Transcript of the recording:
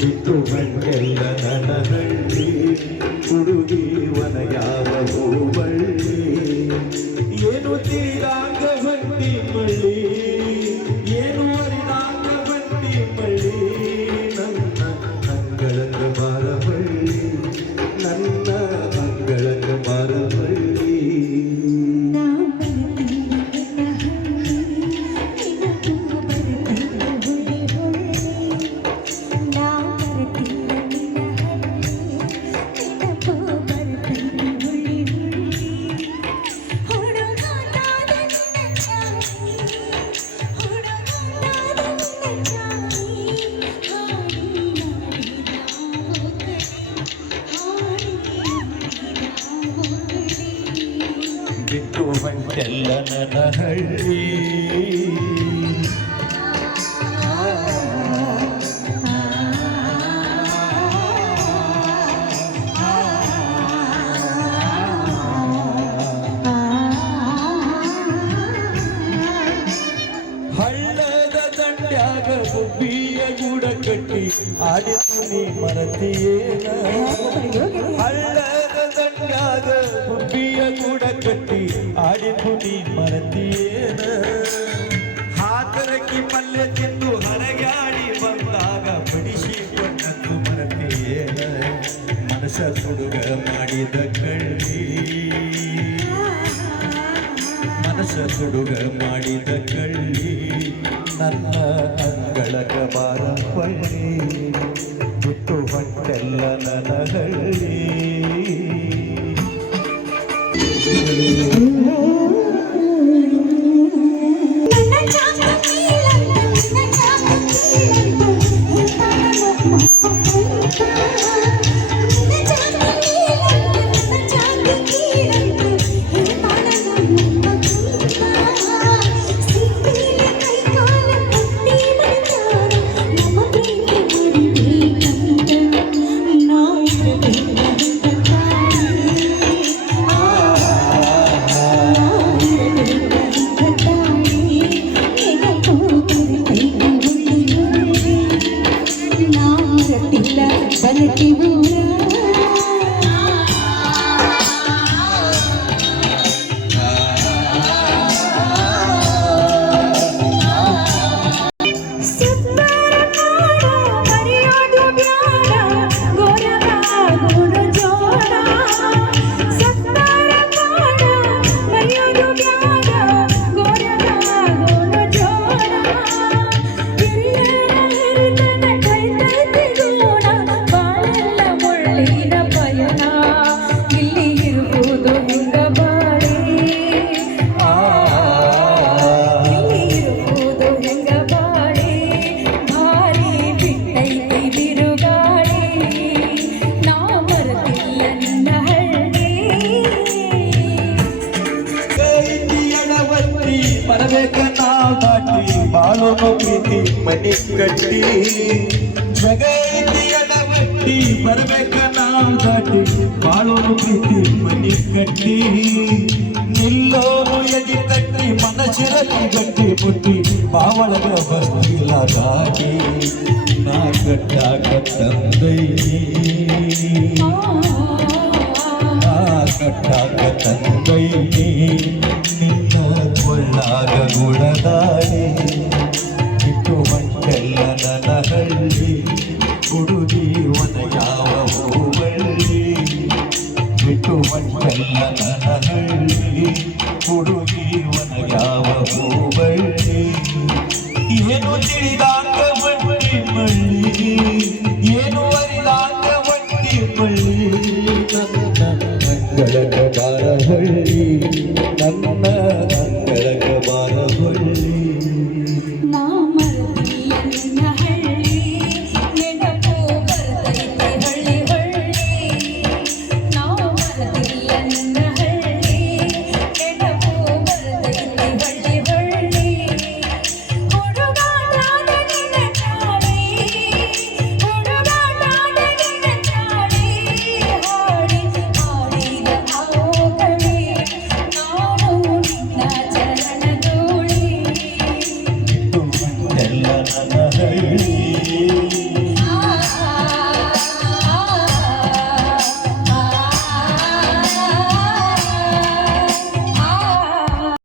ಬಿಟ್ಟು ಬಂಡೆಲ್ಲ ನನ್ನ ಹಳ್ಳಿ ಹುಡುಗಿ ವನ ಯಾವ ಏನು ತಿಳಿದಾಗ ಬಂಟೆಲ್ಲ ನನ್ನ ಹಳ್ಳಿ ಹಳ್ಳದ ಆಡಿತು ನೀ ಮರತಿಯೇನ? ಹಳ್ಳದ ಕಟ್ಟಿ ಆಡಿ ನೀ ಮರತಿಯೇನ ಹಾತರಕ್ಕಿ ಪಲ್ಯ ತಿಂದು ಹರಗಾಡಿ ಬಂದಾಗ ಬಡಿಸಿ ಕೊಟ್ಟದ್ದು ಮರತಿಯೇನ ಮನಸ ಹುಡುಗ ಮಾಡಿದ ಕಳ್ಳಿ. ಮನಸ ಹುಡುಗ ಮಾಡಿದ ಕಳ್ಳಿ. ನನ್ನ ಅಂಗಳಕ ಬಾರ ಪಳ್ಳಿ. ಬಿಟ್ಟು ಹೊಟ್ಟೆಲ್ಲ ನನ್ನ ಹಳ್ಳಿ Senhor. ಎಡವತ್ತಿ ಬರಬೇಕ ನಾವು ದಾಟಿ ಬಾಳೋನು ಪ್ರೀತಿ ಮನೆ ಕಟ್ಟಿ ಜಗ ಐತಿ ಎಡವಟ್ಟಿ ಬರಬೇಕ ನಾವು ದಾಟಿ ಬಾಳೋನು ಪ್ರೀತಿ ಮನೆ ಕಟ್ಟಿ ನಿಲ್ಲೋನು ಎದಿ ತಟ್ಟಿ ಮನಸ್ಸಿರಲಿ ಗಟ್ಟಿ ಮುಟ್ಟಿ ಬಾವಳಗ ಬರ್ತಿಲ್ಲ ದಾಟಿ ನಾ ಕಟ್ಟಾಕ ತಂದೈನಿ ಕಟ್ಟಾಕ ತಂದೈನಿ ನಿನ್ನ ಇಟ್ಟು ಮಂಟೆಲ್ಲ ನನ್ನ ಹಳ್ಳಿ ಹುಡುಗಿವನ ಯಾವ ಹೂವಳ್ಳಿ. ಬಿಟ್ಟು ಮಂಟೆಲ್ಲ ನನ್ನ ಹಳ್ಳಿ ಹುಡುಗಿವನ ಯಾವ ಹೂವಳ್ಳಿ. ಏನು ತಿಳಿದಾಕ ಬಾರಹಳ್ಳಿ ನನ್ನ ನಂಗಳಕ ಬಾರಹಳ್ಳಿ